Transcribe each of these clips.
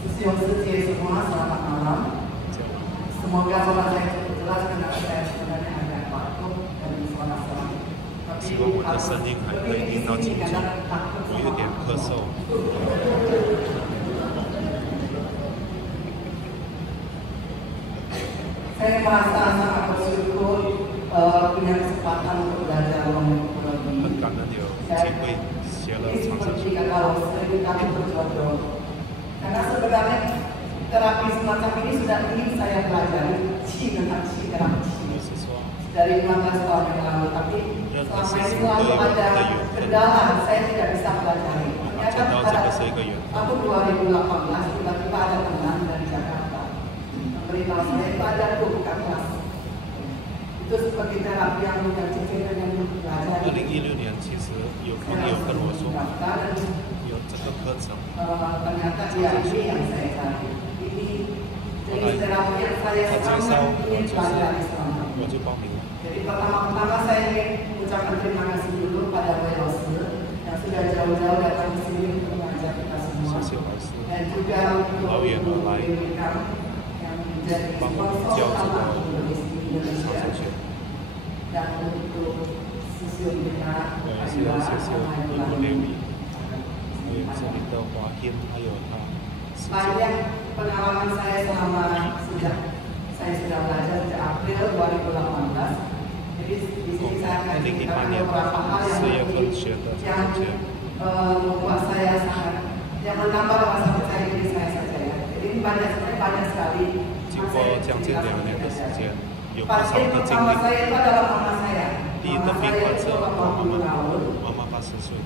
Sisi semua selamat malam. Semoga suara saya cukup jelas karena saya sebenarnya agak batuk dan suara seram. 希望我的声音还可以听到清楚，我有点咳嗽。 Saya merasa sangat bersyukur punya kesempatan untuk belajar lebih. 很感恩有机会学了长生学。 kami berjodoh. Karena sebenarnya terapi semacam ini sudah ingin saya pelajari tentang terapi dari 15 tahun yang lalu, tapi selama ini selalu ada kendala, saya tidak bisa pelajari. Ternyata pada tahun 2018 tiba-tiba ada teman dari Jakarta memberitahu saya itu ada bukan kelas. Itu seperti terapi yang bukan cicil yang belajar. 2016年其实有朋友跟我说有这个课程。 ternyata dia ini yang saya cari. Ini jenis terapi yang saya sangat ingin pelajari selama ini. 我就报名了。 Jadi pertama-tama saya ingin ucapkan terima kasih dulu pada Wales yang sudah jauh-jauh datang ke sini untuk mengajar kita semua. Dan juga untuk memberikan yang menjadi sponsor utama untuk Indonesia. Dan untuk siswa kita, 我也是要谢谢伊布雷米，还有这里的华天，还有他。 Sepanjang pengalaman saya selama sejak saya sudah belajar sejak April 2018. Jadi di sini saya akan ceritakan beberapa hal yang membuat saya sangat yang menambah rasa percaya diri saya saja ya. Jadi ini banyak sekali. 经过将近2年的时间，有不少 Pasien 的经 pertama 历。 saya itu adalah mama saya. 第一个病患者，妈妈80岁。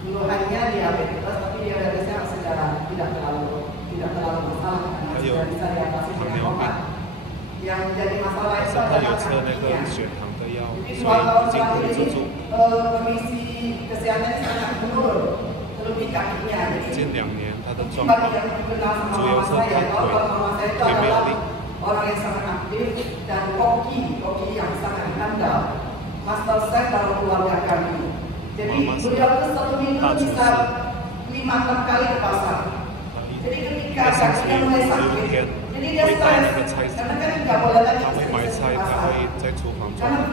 Keluhannya diabetes, tapi diabetesnya tidak terlalu masalah karena sudah bisa diatasi dengan obat. Yang jadi masalah itu adalah kakinya. Jadi 2 tahun terakhir ini kondisi kesehatan sangat menurun, terlebih kakinya. Jadi bagi yang dikenal sama mama saya, kalau mama saya itu adalah orang yang sangat aktif dan koki yang sangat handal, master chef dalam keluarga kami. Jadi beliau itu satu minggu bisa 5-6 kali ke pasar. Jadi ketika kakinya mulai sakit, jadi dia stres karena kan nggak boleh lagi karena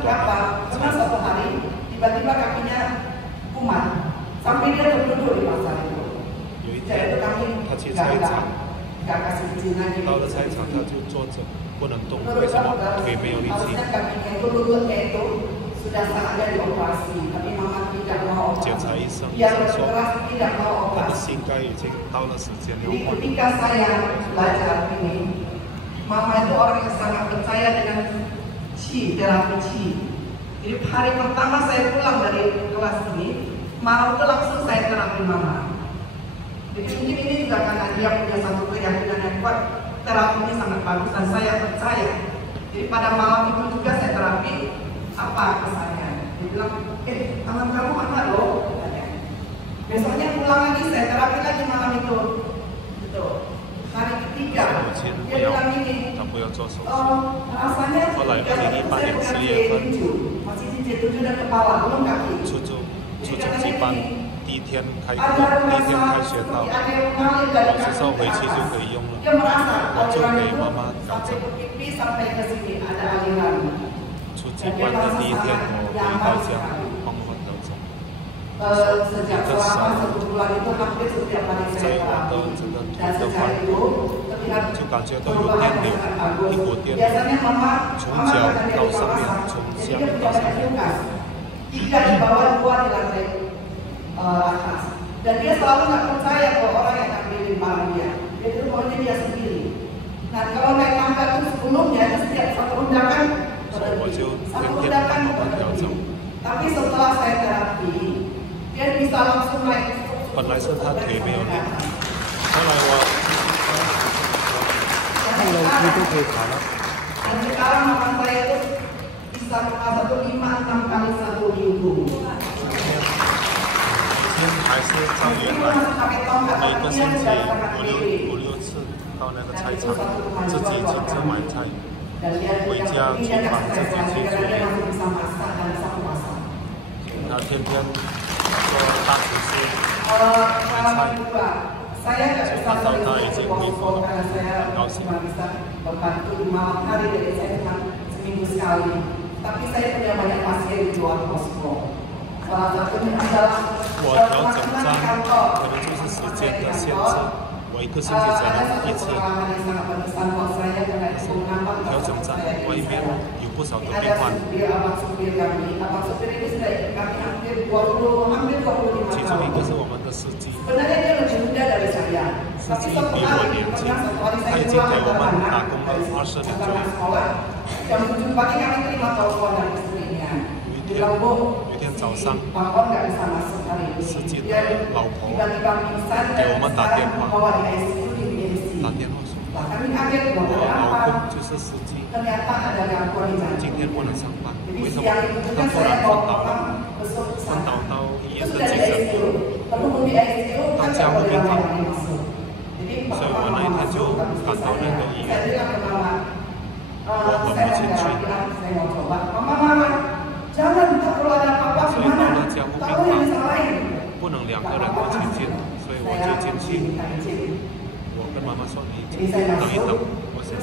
kenapa? Karena suatu hari tiba-tiba kakinya kumat sampai dia terduduk di pasar itu. Jadi itu kami nggak kasih izin lagi. 到了菜场，他就坐着不能动，为什么？腿没有力气。 Harusnya kakinya itu lututnya itu sudah saatnya dioperasi, tapi mama tidak mau operasi. Dia berkeras tidak mau 他的 operasi. 心肝已经到了时间要 Jadi 换。 ketika saya belajar ini, mama itu orang yang sangat percaya dengan terapi qi. Jadi hari pertama saya pulang dari kelas ini, malam itu langsung saya terapi mama. Jadi mungkin ini juga karena dia punya satu keyakinan yang kuat, terapi ini sangat bagus dan saya percaya. Jadi pada malam itu juga saya terapi. Apa kesannya? Dia bilang, tangan kamu mana loh? Besoknya pulang lagi, saya terapi lagi malam itu. Gitu. Hari ketiga, dia bilang ini, rasanya masih di situ dan kepala, belum kaki. 初中级班第一天开学到，老师说回去就可以用了，我就给妈妈调整。 sampai ke sini ada aliran. 初级班的第一天，我回到家帮妈妈调整。 Sejak selama 1 bulan itu hampir setiap hari saya terapi. Dan sejak itu terlihat perubahan yang sangat bagus. Biasanya mama akan dia di bawah sana. Jadi ketika ada kulkas, 3 di bawah, 2 di lantai atas. Dan dia selalu nggak percaya kalau orang yang ambilin barang dia. Dia itu maunya dia sendiri. Nah kalau naik tangga itu sebelumnya itu setiap satu undakan berhenti. Satu undakan berhenti. Tapi setelah saya terapi, dia bisa langsung naik. 本来是他腿没有力，后来我都可以爬了。 Dan sekarang makan saya itu bisa puasa itu 5-6 kali 1 minggu. 还是照原来，每个星期5、6次到那个菜场，自己亲自买菜，回家厨房自己去处理。他天天做大厨师，买菜。看到他已经恢复了，很高兴。 membantu di malam hari dari saya cuma seminggu sekali, tapi saya punya banyak pasien di luar Moskow. Salah satunya adalah 我调整站可能就是时间的限制，我一个星期只能一次。调整站外面有不少的病患，其中一个是我们的司机，司机比我年轻，他已经给我们打工了20年左右。有一天早上，司机的老婆给我们打电话说，我老公就是司机，今天不能上班，为什么？他突然昏倒到医院的急诊，到加护病房，所以我那一天就赶到那个医院，我很不进去。 所以到了加护病房，不能2个人一起进，所以我就进去。我跟妈妈说：“你等一等，我先。”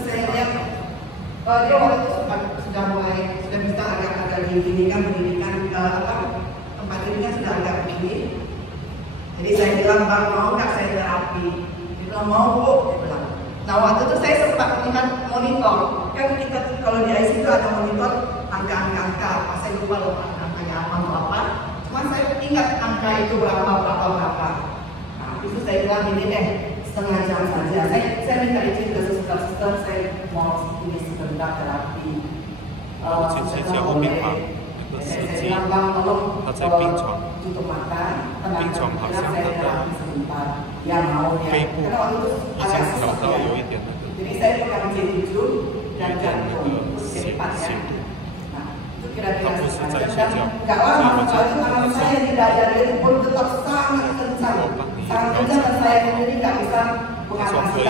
dia waktu itu sudah bisa agak didirikan tempat tidurnya sudah agak begini. Jadi saya bilang, Bang, mau nggak saya terapi? Dia bilang, mau Bu, dia bilang. Nah waktu itu saya sempat melihat monitor, kan kita kalau di ICU ada monitor angka-angka, saya lupa loh angkanya apa. Cuma saya ingat angka itu berapa. Nah itu saya bilang ini deh, setengah jam saja. Saya minta izin ke suster-suster, saya mau ini sebentar terapi. 我进去加护病房，那个司机他在病床，病床好像他的背部已经调到有一点那个，有一点那个血度。 他不是在睡觉，所以我就跟他说：“我帮你调整。”他说可以，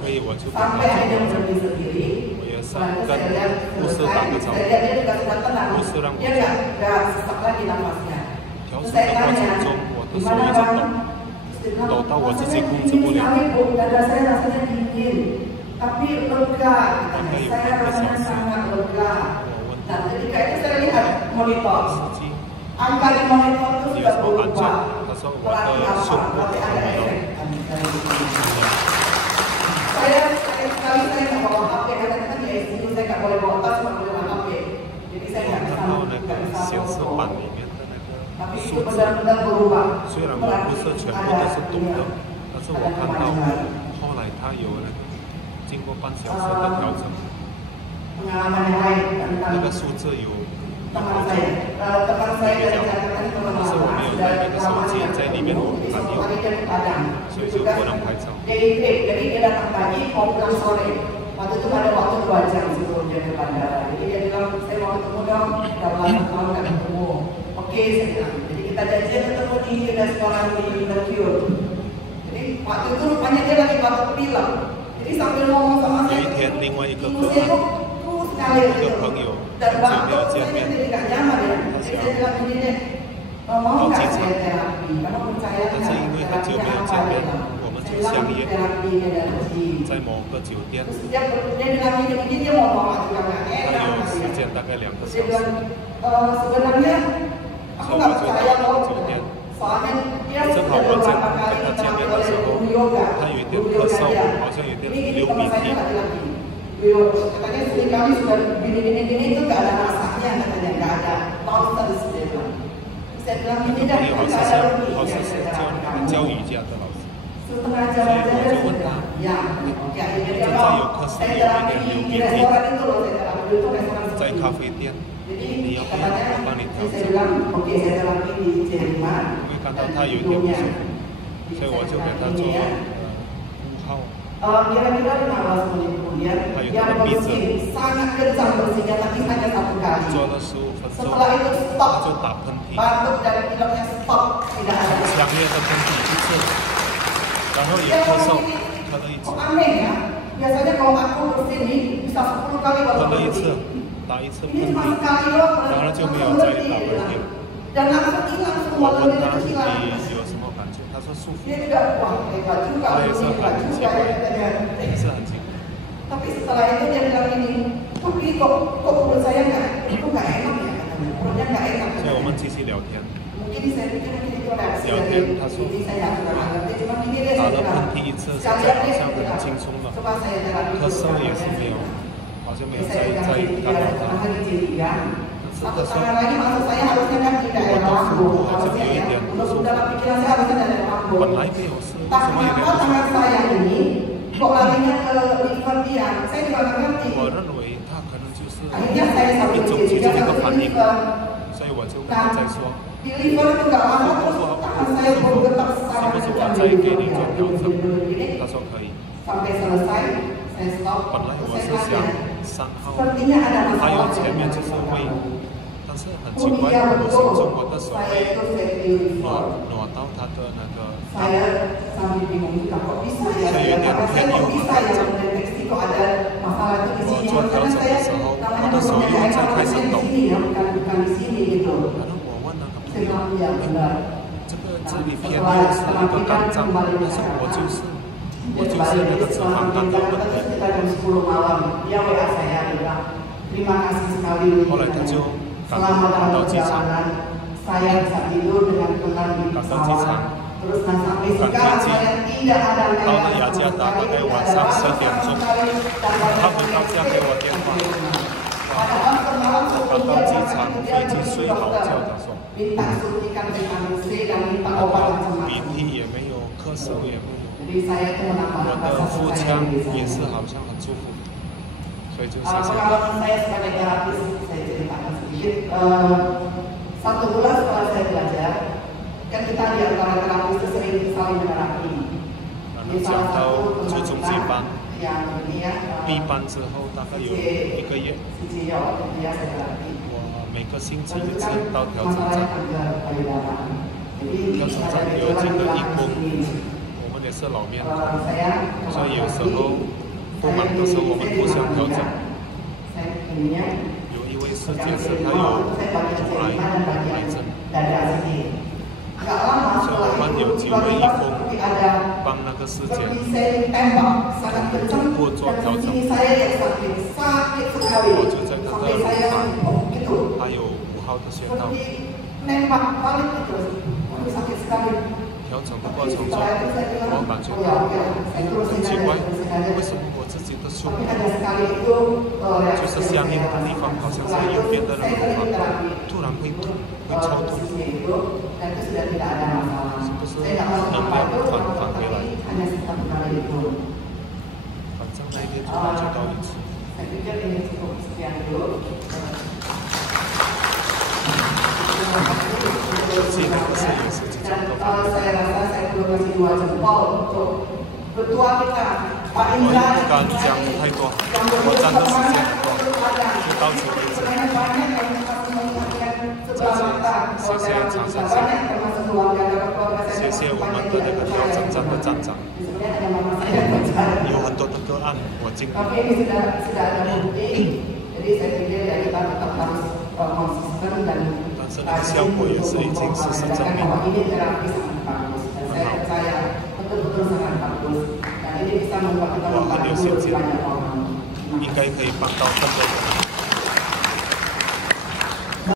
可以，我就跟他说，我也是跟护士打个招呼，护士让我做。调整的过程中，我的手一直抖到我自己控制不了。大概有半个小时。 Dan ketika itu saya lihat monitor, angka di monitor itu sudah berubah. Saya nggak bawa HP karena kita di ICU saya nggak boleh bawa tas, cuma boleh bawa HP. Jadi saya nggak bisa bawa. Tapi itu benar-benar berubah. 虽然我不是全部都是懂的，但是我看到后来他有那个经过半小时的调整。 那个数字有好久，但是我没有带那个手机在里面，我不敢用，所以就不能拍照。 Jadi dia datang pagi, mau pulang sore. Waktu itu pada waktu 2 jam sebelum dia ke bandara. Jadi dia bilang, saya mau ketemu dong, udah lama tahun nggak ketemu. Oke, saya bilang. Jadi kita janjian ketemu di restoran di Mercure. Jadi waktu itu rupanya dia lagi batuk pilek. Jadi sambil ngomong sama saya, 有一天，另外一个个案，一个朋友很久没有见面，他想好几次，但是因为很久没有见面，我们就相约在某个酒店，他有时间大概2个小时，所以我就到酒店。正好我跟他见面的时候，他有一点咳嗽，好像有点流鼻涕。 katanya istri kami sudah gini itu nggak ada rasanya, katanya nggak ada nonsense dia bilang. Saya bilang ini dah nggak ada lebihnya. Setengah jam saja sudah. Ya, ini dia bilang saya terapi di restoran itu loh, saya terapi itu restoran seperti. Jadi katanya saya bilang oke saya terapi di Jerman. 因为看到他有一点不舒服，所以我就给他做5号。 kira-kira 15 menit kemudian yang bersih sangat kencang bersihnya tapi hanya 1 kali. Setelah itu stop, batuk dan pileknya stop, tidak ada. Kok aneh ya? Biasanya kalau aku bersih bisa 10 kali batuk bersih. Ini cuma sekali doang, dan langsung hilang semua lendir itu hilang. 说束缚， Dia juga wah hebat juga, 他也是 hebat 很奇 juga 怪 ya katanya. 也是很奇怪。 Tapi setelah itu dia bilang ini, tapi kok menurut saya itu nggak enak ya katanya, menurutnya nggak enak. 所以我们继续聊天， Mungkin saya pikir itu reaksi 聊 dari 天，他说 ini saya nggak pernah ngerti, cuma ini dia 打 saya 了喷 bilang, 嚏一次，是 sekali 这样 dia 好像很 bilang, 轻松了， coba saya jalan 咳嗽也是没有，好像没有 saya 在 ganti 干扰 dia 他。 tangan kiri ya. 但是 Satu 他说 tangan lagi maksud saya harusnya kan di daerah lambung, harusnya ya. Untuk dalam pikiran saya harusnya daerah lambung. 本来没有事，为 Tak 什么有 kenapa 点 tangan saya ini kok larinya ke liver dia? Saya juga nggak ngerti. 我认为他可能就是 Akhirnya saya 一 sambil 种 kiri 急 juga 救的 sambil 反 ke 应， liver. 所以我就跟他在说， Di liver itu nggak lama terus tangan saya bergetar 是 secara 不是我 kencang 再给你做调整？ ini 他说可以。 sampai selesai saya stop. 本来我 Terus 是 saya 想 tanya, 3号， sepertinya ada 还有 masalah 前面 dengan 就是 jantung 胃 kamu.，但是很奇 Oh 怪， iya 我心 betul, 中我的手 saya 会 itu saya di liver. 挪到他的那个， Saya sambil bingung juga kok bisa ya, Saya karena lihat saya kok video bisa ya mendeteksi kok ada masalah itu di 我 sini. 做调 Karena 整 saya 的时候， namanya 我的手 mempunyai 又在开始 informasi 抖 di。sini ya, bukan di sini gitu. 然后我问那个朋 Saya 友， bilang iya benar. 这里偏右是一个肝脏，但是我就是那个脂肪肝的问题。 Sekitar jam 10 malam, dia WA saya bilang, terima kasih sekali. 后来他就赶 Selama 到 dalam 机场， perjalanan, saya bisa tidur dengan tenang di Kata pesawat. Jisa. Terus sampai Kata sekarang Jisa. saya tidak ada Tahu tak ya, Jia tak pakai WhatsApp 10点钟，他回到家给我电话， Padahal semalam 赶 sebelum 到 dia 机 berangkat 场 itu 飞 dia 机 pergi 睡 ke 好 dokter, 觉，他说 minta suntikan vitamin C dan minta obat 他 macam-macam. 鼻涕也没有，咳嗽也没有， Jadi saya itu menambah 我的 rasa 腹 suka 腔 yang di 也 sana. 是好像很舒服，所以就谢谢。 Pengalaman saya sebagai terapis, saya ceritakan sedikit. 1 bulan setelah saya belajar, kan kita di antara terapis itu sering saling menerapi. 然 Di 后讲 salah 到 satu 注 teman 重 kita 鸡班， yang ini ya, 闭班之后大概有1个月， si Cio, dia saya terapi. 我每个星期 Dan 一 itu 次 kan 到调整 masalahnya 站， kanker payudara. Jadi 调整 ada 站有 gejala 几个 di 义工， sini. 我们也是老面孔， Saya 所以有时候不忙的时候我们互相调整。 saya ininya 有一位师姐是她有乳癌症， dada sini. Nggak lama 所以 setelah 我们 itu 有几位义 tiba-tiba 工 seperti ada 帮那个师姐 seperti saya ditembak sangat kencang dan di sini saya yang sakit sekali 我就在那 sampai 个 saya oh, gitu 她有5号的穴道， seperti nembak balik gitu. Aduh, sakit sekali. 调整的过程中， Setelah itu saya bilang, 我感觉 oh ya oke, saya 很 terusin 奇 aja, 怪， terusin aja. 为什么我自己的胸 Tapi ada sekali itu 就是下面的地方好像是右边的那个地方突然会痛，会抽痛， itu dan itu sudah tidak ada masalah. 是不是 Saya nggak tahu 能 kenapa 量 itu, 返回来？ tapi hanya satu kali itu. 反正那一天突然就到一次。 Saya pikir ini cukup sekian dulu. 这个是也是这种 Dan 的方法。 saya rasa saya perlu kasih 2 jempol untuk ketua kita Pak 我也 Indra 不敢讲太多，我占的时间很多，就到此为止。 banyak yang masih mengingatkan sebelah mata. Saya Saudara Chang juga San San. banyak termasuk keluarga dan keluarga saya 谢谢我们的那个调整站的站长， sebenarnya hanya mama saya yang percaya. 有很多的个案我经历， Tapi ini sudah ada bukti. Jadi saya pikir ya kita tetap harus konsisten dan 但是那个效果也是已经事实证明。 bahwa ini terapi sangat bagus. Dan saya percaya betul-betul sangat bagus. Dan ini bisa membuat kita membantu lebih banyak orang. 应该可以帮到更多人。